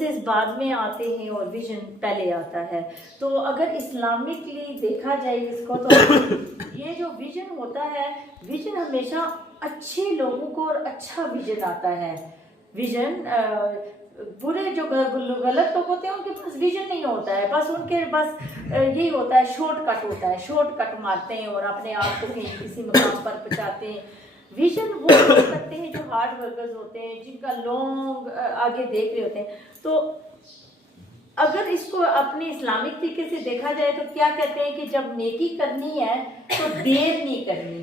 Sources बाद में आते हैं और विजन पहले आता है। तो अगर इस्लामिकली देखा जाए इसको तो ये जो विजन होता है, विजन हमेशा अच्छे लोगों को और अच्छा विजन आता है। विजन बुरे जो गलत लोग होते हैं उनके पास विजन नहीं होता है, बस उनके पास यही होता है, शॉर्टकट होता है, शॉर्टकट मारते हैं और अपने आप को कहीं किसी मुकाम पर पहुंचाते हैं। विजन वो लोग करते हैं जो हार्ड वर्कर्स होते हैं, जिनका लॉन्ग आगे देख रहे होते हैं। तो अगर इसको अपने इस्लामिक तरीके से देखा जाए तो क्या कहते हैं कि जब नेकी करनी है तो देर नहीं करनी,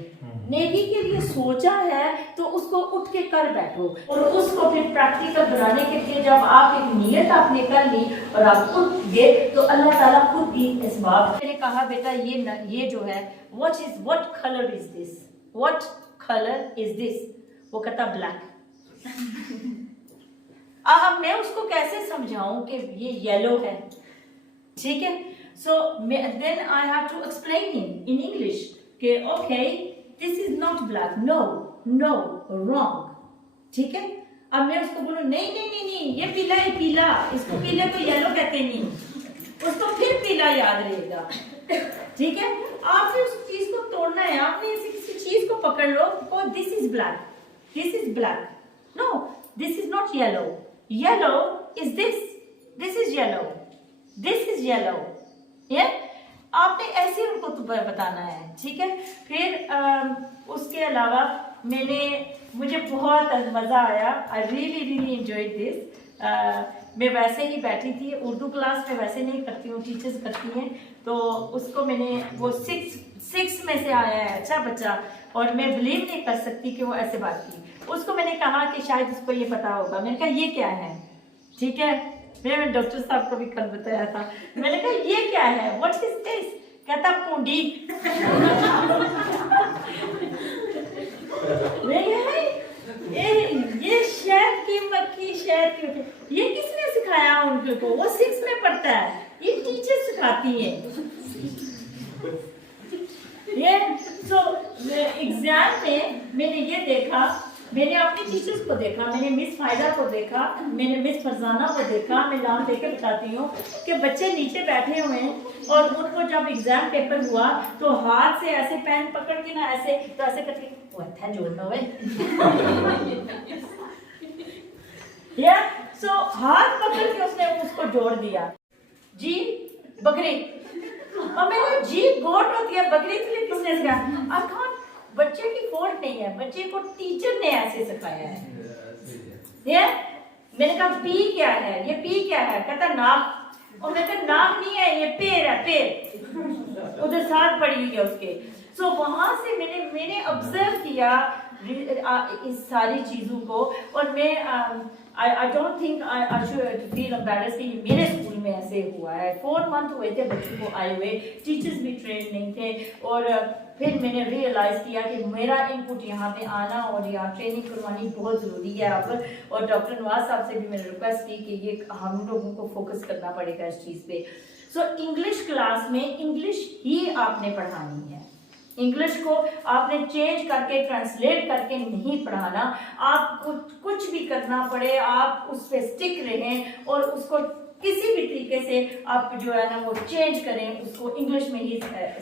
नेकी के लिए सोचा है तो उसको उठ के कर बैठो, और उसको फिर प्रैक्टिकल बनाने के लिए जब आप एक नियत आपने कर ली और आप उठ गए तो अल्लाह ताला खुद भी इसबाब। मैंने कहा बेटा ये जो है what colour is this, what colour is this, वो कहता ब्लैक। अब मैं उसको कैसे समझाऊं कि ये येलो है, ठीक है। So then I have to explain in English कि okay this is not black, no no wrong, ठीक है। अब मैं उसको बोलूं नहीं नहीं नहीं नहीं ये पीला है, पीला, इसको पीले को येलो कहते नहीं, उसको फिर पीला याद रहेगा, ठीक है। आपने उस चीज को तोड़ना है, आपने ऐसी किसी चीज को पकड़ लो, this is black, this is black, no this is not yellow, yellow is this is yellow, this is yellow, ये आपने ऐसे उनको तो बताना है, ठीक है। फिर उसके अलावा मुझे बहुत मजा आया, आई रियली एंजॉयड दिस। मैं वैसे ही बैठी थी, उर्दू क्लास में वैसे नहीं करती हूँ, टीचर्स करती हैं, तो उसको मैंने वो 6 में से आया है, अच्छा बच्चा, और मैं बिलीव नहीं कर सकती कि वो ऐसे बात की। उसको मैंने कहा कि शायद उसको ये पता होगा, मैंने कहा ये क्या है, ठीक है। मैंने डॉक्टर साहब को भी कल बताया था, मैंने कहा ये क्या है, व्हाट इज दिस, कहता पूंडी। ये शहद की मक्खी, शहद की, ये किसने सिखाया उनको को, वो 6 में पढ़ता है, ये टीचर सिखाती है ये। सो एग्जाम में मैंने ये देखा, मैंने अपने टीचर्स को देखा, मैंने मिस फायदा को देखा, मैंने मिस फरजाना को देखा, मैं नाम लेके बताती हूँ कि बच्चे नीचे बैठे हुए हैं और उनको जब एग्जाम पेपर हुआ तो हाथ से ऐसे पेन पकड़ के ना ऐसे तो ऐसे करके वो था जोड़ना हुए या सो हाथ पकड़ के उसने उसको जोड़ दिया। जी बकरी, और मैंने जी गोट होती है, बकरी के लिए किसने सिखाया, अखान बच्चे की फॉल्ट नहीं है, बच्चे को टीचर ने ऐसे सिखाया है। ये मैंने कहा पी क्या है, ये पी क्या है, कहता नाक, और मैं कहा नाक नहीं है, ये पैर है, पैर उधर साथ पड़ी हुई है उसके। सो वहां से मैंने ऑब्जर्व किया इस सारी चीजों को, और मैं I don't think I should feel embarrassed कि मेरे स्कूल में ऐसे हुआ है। 4 मंथ हुए थे बच्चों को आए हुए, टीचर्स भी ट्रेन नहीं थे, और फिर मैंने रियलाइज किया कि मेरा इनपुट यहाँ पे आना और यहाँ ट्रेनिंग करवानी बहुत ज़रूरी है अब। और डॉक्टर नवाज साहब से भी मैंने रिक्वेस्ट की कि ये हम लोगों को फोकस करना पड़ेगा इस चीज़ पे। सो इंग्लिश क्लास में इंग्लिश ही आपने पढ़ानी है, इंग्लिश को आपने चेंज करके ट्रांसलेट करके नहीं पढ़ाना। आप कुछ भी करना पड़े आप उस पर स्टिक रहें और उसको किसी भी तरीके से आप जो है ना वो चेंज करें, उसको इंग्लिश में ही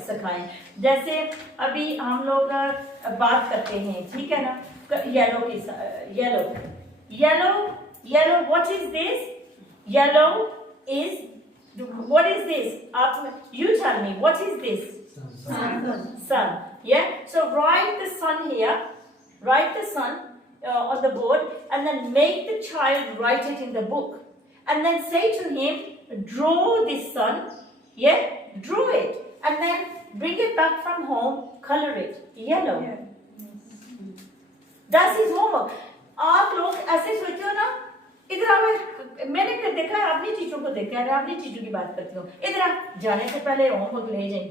सिखाएं। जैसे अभी हम लोग बात करते हैं, ठीक है ना, येलो की, yellow yellow yellow what is this, yellow is what is this, आप you tell me what is this, sun, yeah. So write the sun here, write the sun on the board, and then make the child write it in the book, and then say to him, draw this sun, yeah, draw it, and then bring it back from home, color it yellow. That's his homework. आप लोग ऐसे सोचते हो ना, इधर आओ, मैंने देखा है अपनी चीजों को देखा है, अपनी चीजों की बात करती हूँ, इधर जाने से पहले होमवर्क ले जाए,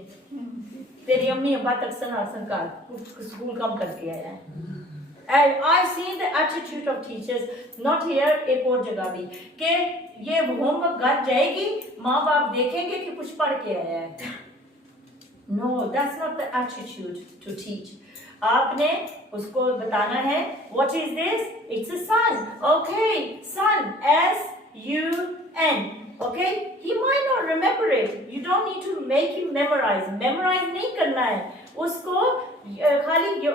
तेरी अम्मी अब्बा तक सना स्कूल कम करके आया है। And I've seen the attitude of teachers, not here, एक और जगह भी, कि ये होमवर्क घर जाएगी, माँ बाप देखेंगे कि कुछ पढ़ के आया है। No, that's not the attitude to teach. आपने उसको बताना है, what is this? It's a sun. Okay, sun, S UN. Okay, he might not remember it. You don't need to make him memorize. Memorize नहीं करना है उसको, खाली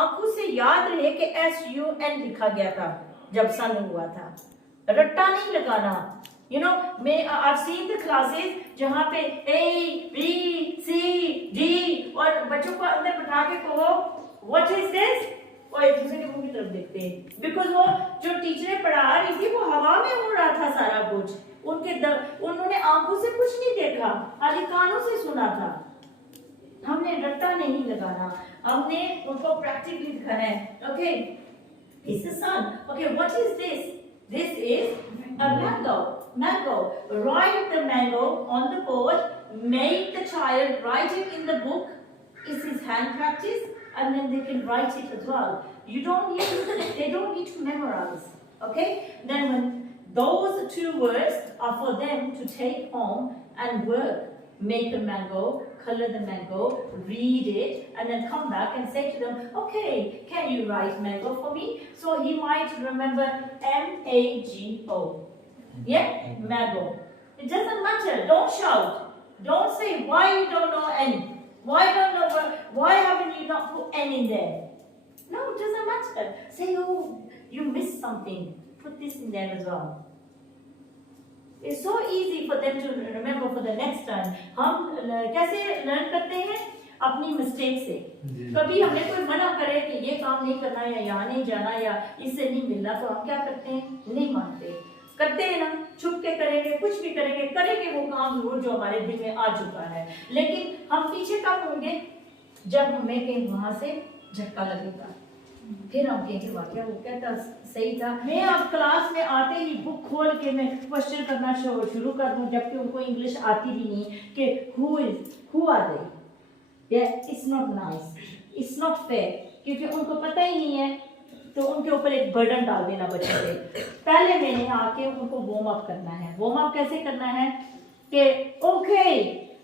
आंखों से याद रहे कि SUN लिखा गया था जब सन हुआ था, रट्टा नहीं लगाना. You know, I've seen the classes जहाँ पे A, B, C, D और बच्चों को अंदर बैठा के कहो What is this? और एक दूसरे के मुंह की तरफ देखते हैं, बिकॉज वो जो टीचरें पढ़ा रही थी वो हवा में उड़ रहा था सारा कुछ, उन्होंने आंखों से कुछ नहीं देखा, खाली कानों से सुना था. हमने रट्टा नहीं लगाना, हमने उनको प्रैक्टिकली दिखाना है. Okay, it's the sun. Okay, what is this? This is a mango. Mango. Write the mango on the board. Make the child write it in the book. Is his hand practice? And then they can write it as well. They don't need to memorize. Okay? Then when those two words are for them to take home and work. Make a mango, color the mango, read it, and then come back and say to them, okay, can you write mango for me? So he might remember MAGO. Yeah? Mango. It doesn't matter. Don't shout. Don't say why you don't know N. Why haven't you not put N in there? No, it doesn't matter. Say, oh, you missed something. Put this in there as well. It's so easy for them to remember for the next time. हम कैसे learn करते हैं? अपनी mistake से. कभी हमें कोई मना करे कि ये काम नहीं करना या यहाँ नहीं जाना या इससे नहीं मिलना, तो हम क्या करते हैं? नहीं मानते. करते हैं ना, छुप के करेंगे, कुछ भी करेंगे वो काम जरूर जो हमारे दिल में आ चुका है. लेकिन हम पीछे कब होंगे? जब हमें कहीं वहां से झटका लगेगा, फिर हम कहेंगे वाकई वो कहता सही था. मैं अब क्लास में आते ही बुक खोल के मैं क्वेश्चन करना शुरू कर दूं, जबकि उनको इंग्लिश आती भी नहीं, कि who are they. It's not nice, it's not fair, क्योंकि उनको पता ही नहीं है, तो उनके ऊपर एक बर्डन डाल देना बच्चे पे. पहले मैंने आके उनको वार्म अप करना है. वार्म अप कैसे करना है? कि okay,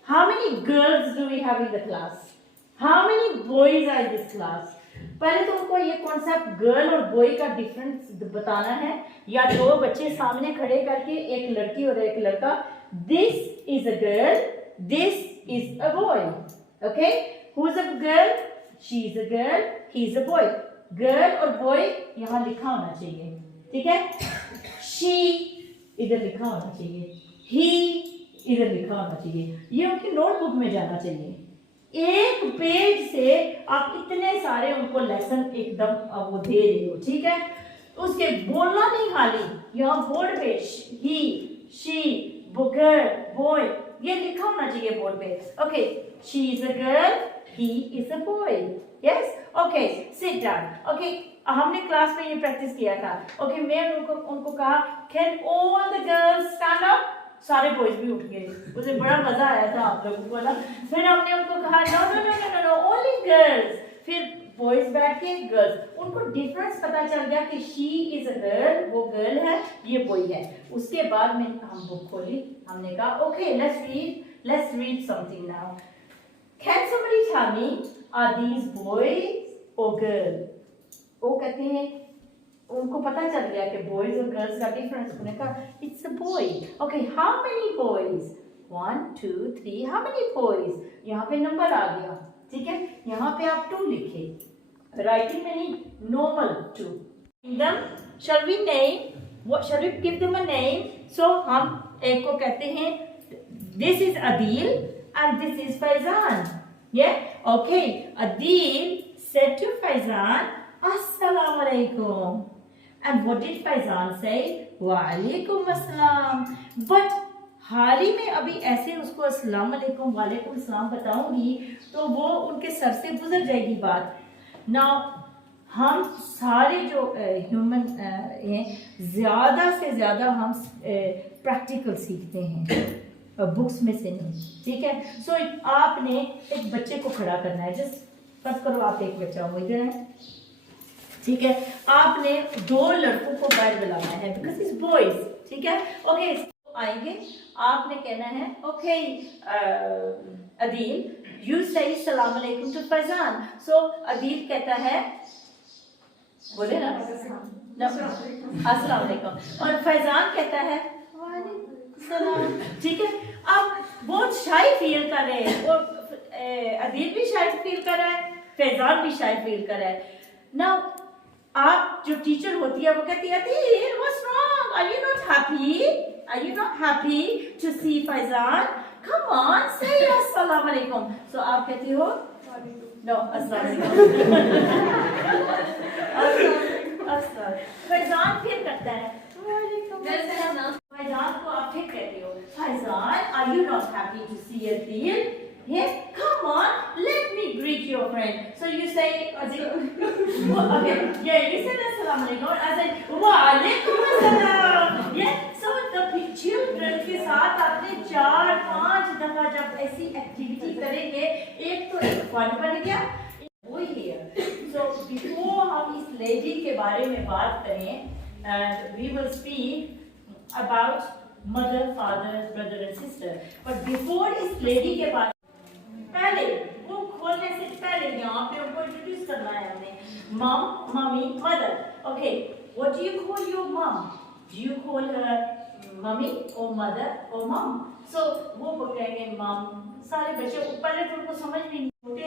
how many girls do we have in the class, how many boys are in this class. पहले तो उनको ये कॉन्सेप्ट गर्ल और बॉय का डिफरेंस बताना है, या दो बच्चे सामने खड़े करके, एक लड़की और एक लड़का, this is a girl, this is a boy. Okay, who is a girl? She is a girl, he is a boy. Girl और बॉय यहाँ लिखा होना चाहिए, ठीक है? शी इधर लिखा होना चाहिए, ही इधर लिखा होना चाहिए. ये उनकी नोटबुक में जाना चाहिए. एक पेज से आप इतने सारे उनको लेसन एकदम वो दे रहे हो, ठीक है? उसके बोलना नहीं, खाली यहाँ बोर्ड पे ही, शी, गर्ल, बॉय, ये लिखा होना चाहिए बोर्ड पे. Okay, she is a girl, he is a boy. Yes, okay, sit down. Okay, हमने क्लास में ये प्रैक्टिस किया था. ओके, मैं उनको कहा, can all the girls stand up? सारे बॉयज भी उठ गए. मुझे बड़ा मजा आया था आप लोगों को ना. फिर हमने उनको कहा नो ओनली गर्ल्स. फिर बॉयज बैठ के, गर्ल्स. उनको डिफरेंस पता चल गया कि शी इज अ गर्ल, वो गर्ल है, ये बॉय है. उसके बाद में हम बुक खोली, हमने कहा okay, let's read something now. Can somebody tell me, are these boys और गर्ल? वो कहते हैं, उनको पता चल गया कि बॉयज और गर्ल्स का डिफरेंस. उन्होंने कहा it's a boy. Okay, how many boys? 1 2 3. How many boys? यहाँ पे नंबर आ गया, ठीक है? यहाँ पे आप 2 लिखे, राइटिंग में नहीं, नॉर्मल 2. एकदम shall we give them a name? So हम एक को कहते हैं this is Adil and this is Faizan. Yeah, okay. Adil said to Faizan, Assalamu alaikum. And what did Faizan say? Wa alaikum assalam. But हाल ही में अभी ऐसे उसको अस्सलाम वालेकुम, वालेकुम सलाम बताऊंगी तो वो उनके सर से गुजर जाएगी बात. नाउ हम सारे जो ह्यूमन हैं, ज़्यादा से ज़्यादा हम प्रैक्टिकल सीखते हैं, बुक्स में से नहीं, ठीक है? सो आपने एक बच्चे को खड़ा करना है. जस्ट फर्स्ट करो, आप एक बच्चा हो इधर है, ठीक है? आपने 2 लड़कों को बाहर बुलाना है, बिकॉज इट्स बॉयज, ठीक है? ओके, आएंगे, आपने कहना है ओके अदील, यू से सलाम अलैकुम टू फैजान. सो अदील कहता है, बोले ना, अस्सलाम वालेकुम। और फैजान कहता है सलाम। ठीक है, अब बहुत शाय फील कर रहे हैं, और अदील भी शाय फील कर रहा है, फैजान भी शाय फील कर रहा है ना। आप जो टीचर होती है वो कहती है Adeel what's wrong, are you not happy, are you not happy to see Faizan, come on say अस्सलाम वालेकुम। सो आप कहती हो नो अस्सलाम वालेकुम। फैजान फिर करता है फैजान को आप फिर कहते हो Faizan are you not happy to see Adeel, yes come on let me greet your friend, so you say okay yeah you said assalamu alaikum, I said wa alaikum assalam, yeah so the children के साथ आपने 4-5 दफा जब ऐसी activity करेंगे, एक तो एक फन बन गया वो ही है। so before हम इस लेडी के बारे में बात करें and we will speak about mother, father, brother and sister, but before इस लेडी के बारे पहले वो खोलने से पहले यहाँ पे उनको इंट्रोड्यूस करना है हमें, mum, mummy, mother. Okay, what do you call your mum? Do you call her mummy or mother or mum? सो वो कहेंगे मम। सारे बच्चे पहले तो उनको समझ भी नहीं होते,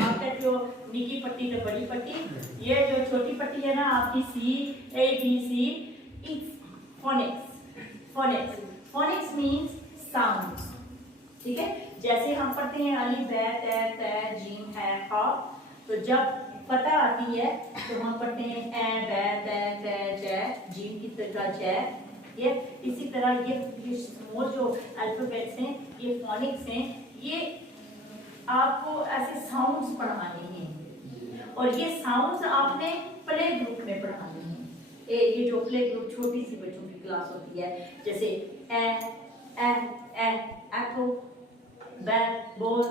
आप कहते हो निकी पट्टी तो बड़ी पट्टी, ये जो छोटी पट्टी है ना आपकी C-A-B-C, it's phoenix. Phoenix, phoenix means sound. ठीक है, जैसे हम पढ़ते हैं अली बै तै तै जीम है खा, तो जब फतह आती है तो हम पढ़ते हैं ए बै तै तै जै, जीम की तरह जै। ये इसी तरह ये स्मॉल जो अल्फाबेट्स हैं, ये फोनिक्स हैं, ये आपको ऐसे साउंड्स पढ़ाने हैं और ये साउंड्स आपने प्ले ग्रुप में पढ़ाने हैं। ये जो प्ले ग्रुप छोटी सी बच्चों की क्लास होती है, जैसे ए एप्पल बैट बॉल,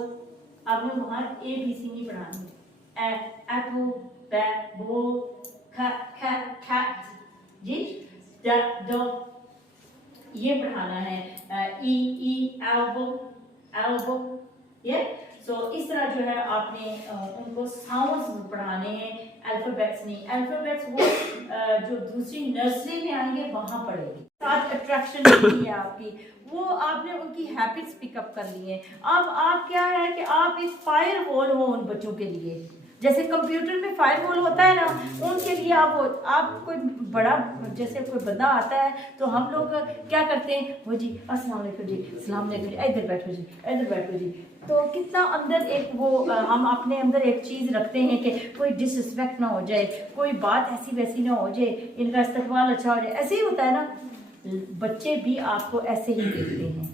अब हम वहाँ ABC नहीं पढ़ानी, apple bat ball cat G dog ये पढ़ाना है, ई एल्बो ये। सो इस तरह जो है आपने उनको साउंड्स पढ़ाने हैं, अल्फाबेट्स नहीं। अल्फाबेट्स वो जो दूसरी नर्सरी में आएंगे वहाँ पढ़ेंगे। साथ अट्रैक्शन नहीं है आपकी, वो आपने उनकी हैबिट्स पिकअप कर ली हैं। अब आप क्या है कि आप एक फायर वॉल हो उन बच्चों के लिए, जैसे कंप्यूटर में फायर वॉल होता है ना, उनके लिए आप कोई बड़ा जैसे कोई बंदा आता है तो हम लोग क्या करते हैं, वो जी अस्सलाम वालेकुम जी, अस्सलाम वालेकुम जी, इधर बैठो जी, इधर बैठो जी। तो कितना अंदर एक वो हम अपने अंदर एक चीज़ रखते हैं कि कोई डिसरिस्पेक्ट ना हो जाए, कोई बात ऐसी वैसी ना हो जाए, इनका इस्तकबाल अच्छा हो जाए, ऐसे ही होता है ना। बच्चे भी आपको ऐसे ही देखते हैं,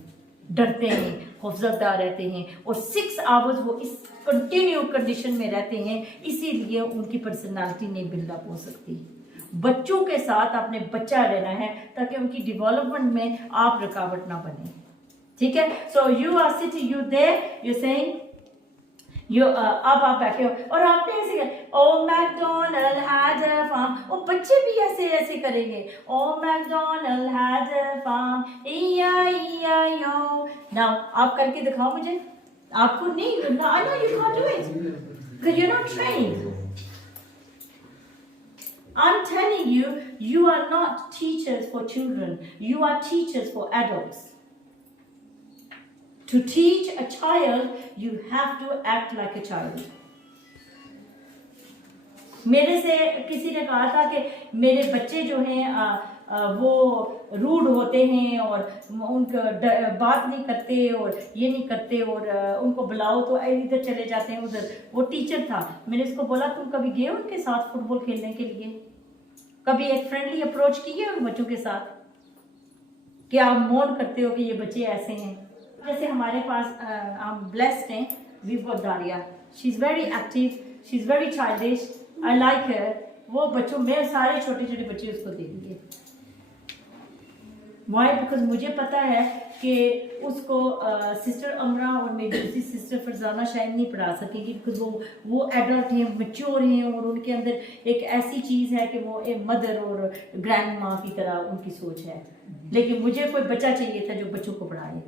डरते हैं, खौफजदा रहते हैं, और 6 आवर्स वो इस कंटिन्यू कंडीशन में रहते हैं, इसीलिए उनकी पर्सनालिटी नहीं बिल्डअप हो सकती। बच्चों के साथ आपने बच्चा रहना है ताकि उनकी डेवलपमेंट में आप रुकावट ना बने। ठीक है, so you are sitting, you there, you saying, you अब आप बैठे हो और आपने ऐसे किया, oh MacDonald had a farm, और बच्चे भी ऐसे ऐसे करेंगे, oh MacDonald had a farm, E-I-E-I-O। Now आप करके दिखाओ मुझे, आपको नहीं, I know you can't do it because you're not trained. I'm telling you, you are not teachers for children, you are teachers for adults. To teach a child, you have to act like a child. मेरे से किसी ने कहा था कि मेरे बच्चे जो हैं वो रूड होते हैं और उनका बात नहीं करते और ये नहीं करते, और उनको बुलाओ तो इधर चले जाते हैं उधर। वो टीचर था, मैंने उसको बोला तुम कभी गए उनके साथ फुटबॉल खेलने के लिए? कभी एक फ्रेंडली अप्रोच की है उन बच्चों के साथ कि आप मौन करते हो कि ये बच्चे ऐसे हैं? जैसे हमारे पास हम ब्लेस्ड हैं, we got Daria, she is very active, she is very childish, I like her. वो बच्चों में सारे छोटे छोटे बच्चे उसको दे दिए। वाई? बिकॉज मुझे पता है कि उसको सिस्टर अमरा और मेरी दूसरी सिस्टर फरजाना शायद नहीं पढ़ा सकेंगी, बिकॉज वो एडल्ट हैं, मैच्योर हैं, और उनके अंदर एक ऐसी चीज़ है कि वो एक मदर और ग्रैंड माँ की तरह उनकी सोच है। लेकिन मुझे कोई बच्चा चाहिए था जो बच्चों को पढ़ाए,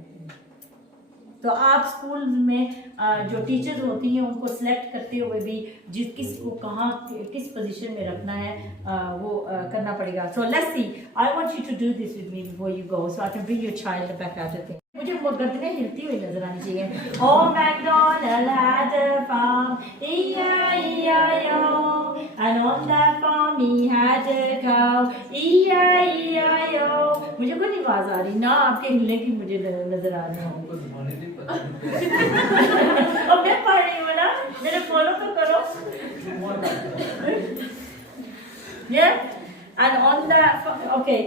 तो आप स्कूल में जो टीचर्स होती हैं उनको सिलेक्ट करते हुए भी किस को कहाँ किस पोजीशन में रखना है वो करना पड़ेगा. So let's see, I want you to do this with me before you go, so I can bring your child back out of thing. मुझे गर्दनें हिलती हुई नजर आनी चाहिए. Oh MacDonald had a farm, E-I-E-I-O, and on that farm he had a cow, E-I-E-I-O. मुझे कोई नहीं आवाज आ रही ना, आपके हिलने की मुझे नजर आ रही है. अब मैं पढ़ रही हूँ ना, मेरे फॉलो तो करो. Yeah, and on that, okay,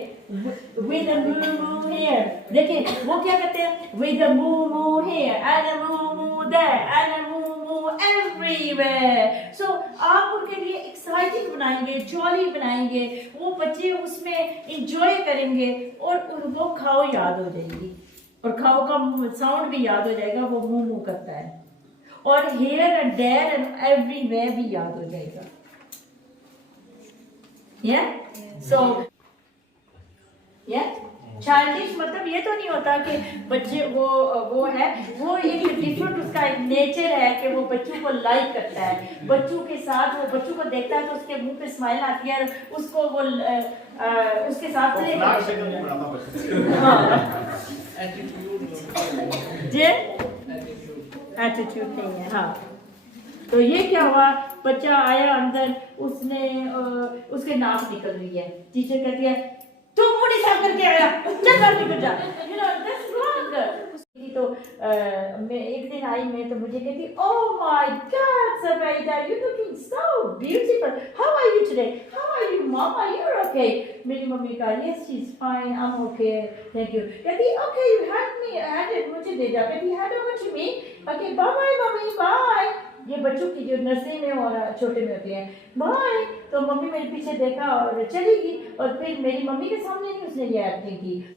with a moo moo here. देखिए वो क्या कहते हैं, with a moo moo here and a moo moo there and a moo moo everywhere. So आप उनके लिए एक्साइटिंग बनाएंगे, जॉली बनाएंगे, वो बच्चे उसमें इंजॉय करेंगे और उनको खाओ याद हो जाएगी और खाओ का साउंड भी याद हो जाएगा, वो मुंह मुंह करता है, और here and there and everywhere भी याद हो जाएगा. Yeah? So चाइल्डिश मतलब ये तो नहीं होता कि बच्चे वो है, वो एक डिफरेंट उसका एक नेचर है कि वो बच्चों को लाइक करता है, बच्चों के साथ वो बच्चों को देखता है तो उसके मुंह पे स्माइल आती है, उसको वो उसके साथ एटीट्यूड नहीं है. हाँ, तो ये क्या हुआ, बच्चा आया अंदर, उसने उसके नाक निकल रही है, टीचर कहती है तुम मुंह नहीं साफ करके आया, चल बाहर निकल जा. You know that's wrong. तो मैं एक दिन आई मैं, तो मुझे कहती oh my God Sabeida, you looking so beautiful, how are you today, how are you mama, you're okay. मेरी मम्मी कहा yes she's fine, I'm okay, thank you. कहती okay you had it, मुझे दे जा. कहती hand over to me, okay bye bye mummy bye. ये बच्चों की जो नर्सरी में और छोटे में होती है, बाय. तो मम्मी मेरे पीछे देखा और चली गई, और फिर मेरी मम्मी के सामने नहीं उसने ये एक्टिंग की.